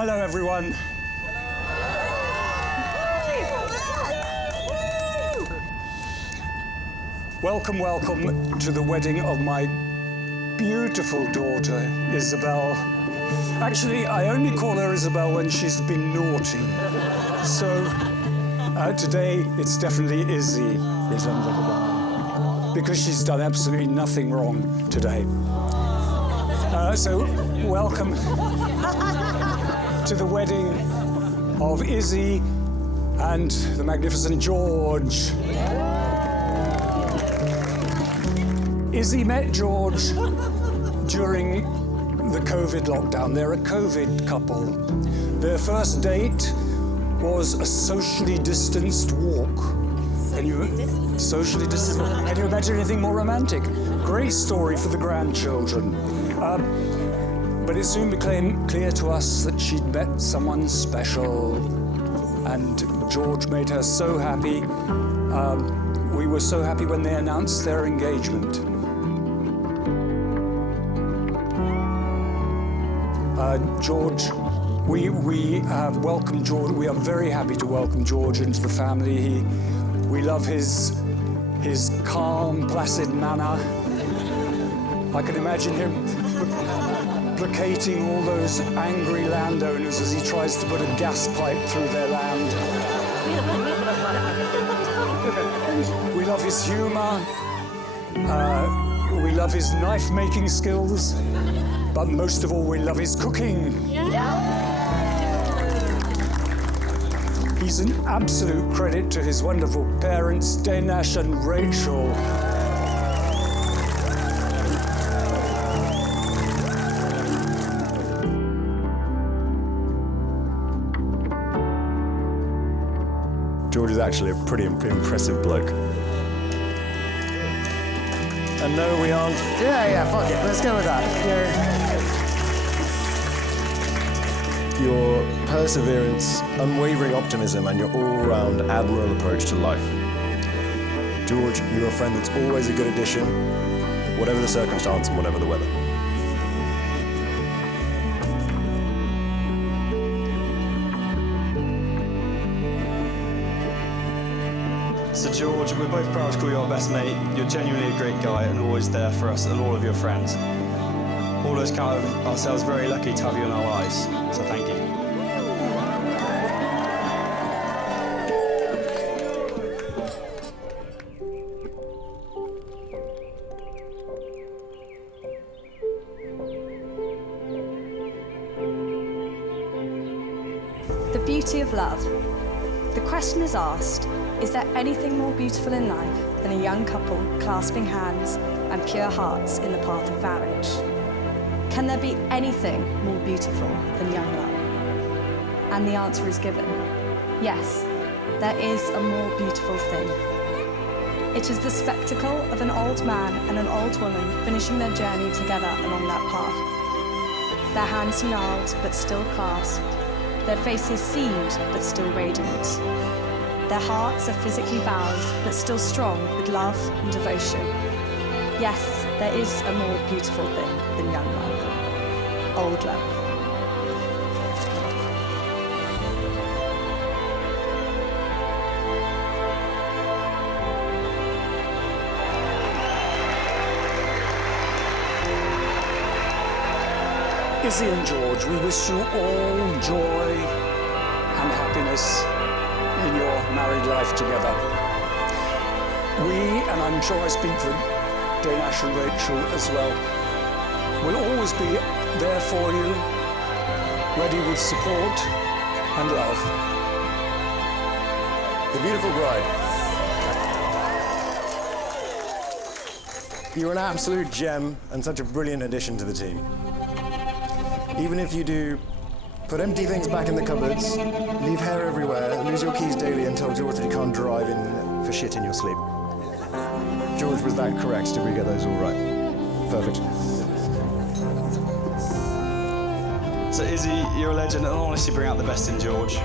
Hello, everyone. Welcome, welcome to the wedding of my beautiful daughter, Isabel. Actually, I only call her Isabel when she's been naughty. So today, it's definitely Izzy, because she's done absolutely nothing wrong today. So welcome to the wedding of Izzy and the magnificent George. Izzy met George during the COVID lockdown. They're a COVID couple. Their first date was a socially distanced walk. Socially distanced walk? Can you imagine anything more romantic? Great story for the grandchildren. But it soon became clear to us that she'd met someone special, and George made her so happy. We were so happy when they announced their engagement. George, we welcome George. We are very happy to welcome George into the family. We love his calm, placid manner. I can imagine him placating all those angry landowners as he tries to put a gas pipe through their land. We love his humour. We love his knife-making skills. But most of all, we love his cooking. He's an absolute credit to his wonderful parents, Danash and Rachel. George is actually a pretty impressive bloke. And no, we aren't. Yeah, fuck it. Let's go with that. Your perseverance, unwavering optimism, and your all-round admirable approach to life. George, you're a friend that's always a good addition, whatever the circumstance and whatever the weather. So George, we're both proud to call you our best mate. You're genuinely a great guy and always there for us and all of your friends. All of us count ourselves very lucky to have you in our lives, so thank you. The beauty of love. The question is asked, is there anything more beautiful in life than a young couple clasping hands and pure hearts in the path of marriage? Can there be anything more beautiful than young love? And the answer is given. Yes, there is a more beautiful thing. It is the spectacle of an old man and an old woman finishing their journey together along that path. Their hands gnarled but still clasped, their faces seamed but still radiant. Their hearts are physically bowed, but still strong with love and devotion. Yes, there is a more beautiful thing than young love. Old love. Izzy and George, we wish you all joy and happiness in your married life together. We, and I'm sure I speak for Danash and Rachel as well, will always be there for you, ready with support and love. The beautiful bride. You're an absolute gem and such a brilliant addition to the team. Even if you do put empty things back in the cupboards, leave hair everywhere, lose your keys daily, and tell George that you can't drive in for shit in your sleep. George, was that correct? Did we get those all right? Perfect. So Izzy, you're a legend and honestly bring out the best in George.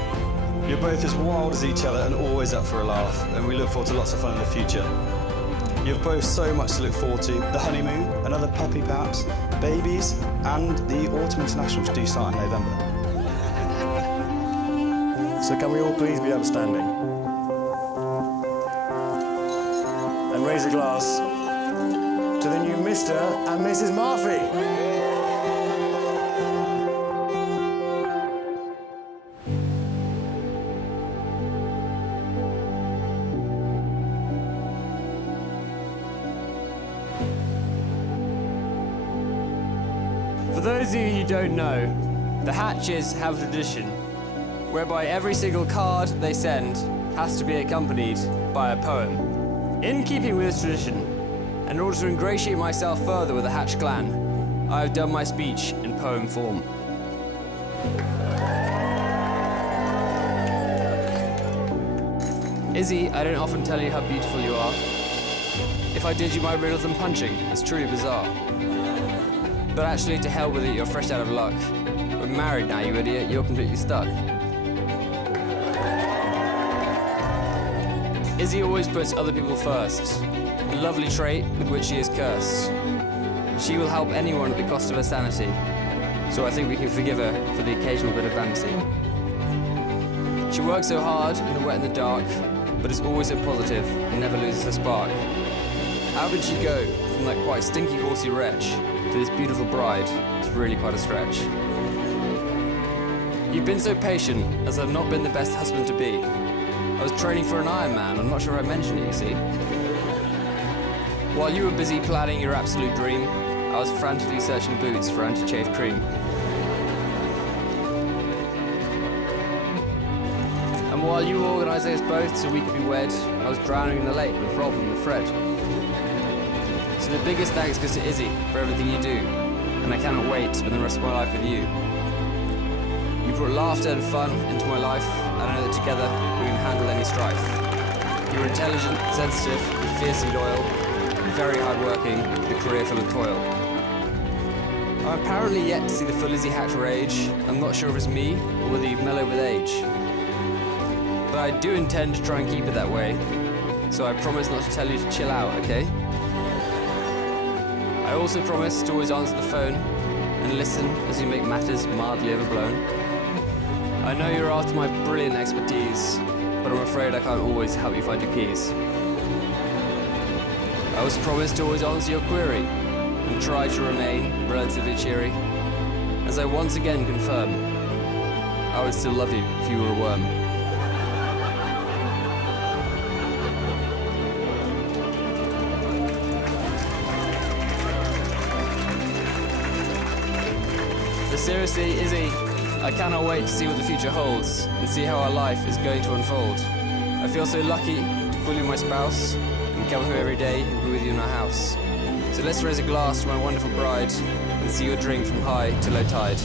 You're both as wild as each other and always up for a laugh, and we look forward to lots of fun in the future. You have both so much to look forward to. The honeymoon, another puppy perhaps, babies, and the Autumn Internationals do start in November. So can we all please be upstanding? And raise a glass to the new Mr. and Mrs. Murphy. For those of you who don't know, the Hatches have a tradition whereby every single card they send has to be accompanied by a poem. In keeping with this tradition, and in order to ingratiate myself further with the Hatch clan, I have done my speech in poem form. Izzy, I don't often tell you how beautiful you are. If I did, you might riddle them punching. It's truly bizarre. But actually, to hell with it, you're fresh out of luck. We're married now, you idiot. You're completely stuck. Izzy always puts other people first, a lovely trait with which she is cursed. She will help anyone at the cost of her sanity, so I think we can forgive her for the occasional bit of vanity. She works so hard in the wet and the dark, but is always so positive and never loses her spark. How could she go from that quite stinky horsey wretch to this beautiful bride? It's really quite a stretch. You've been so patient, as I've not been the best husband to be. I was training for an Ironman, I'm not sure I mentioned it, you see. While you were busy planning your absolute dream, I was frantically searching boots for anti-chafe cream. And while you organised us both so we could be wed, I was drowning in the lake with Rob and with Fred. So the biggest thanks goes to Izzy for everything you do, and I cannot wait to spend the rest of my life with you. You brought laughter and fun into my life, and I know that together we can handle any strife. You're intelligent, sensitive, and fiercely loyal, very hardworking, with a career full of toil. I'm apparently yet to see the full Izzy Hatch rage. I'm not sure if it's me or whether you've mellowed with age. But I do intend to try and keep it that way, so I promise not to tell you to chill out, okay? I also promise to always answer the phone and listen as you make matters mildly overblown. I know you're after my brilliant expertise, but I'm afraid I can't always help you find your keys. I also promise to always answer your query and try to remain relatively cheery, as I once again confirm I would still love you if you were a worm. But seriously, Izzy, I cannot wait to see what the future holds and see how our life is going to unfold. I feel so lucky to call you my spouse and come here every day and be with you in our house. So let's raise a glass to my wonderful bride and see your drink from high to low tide.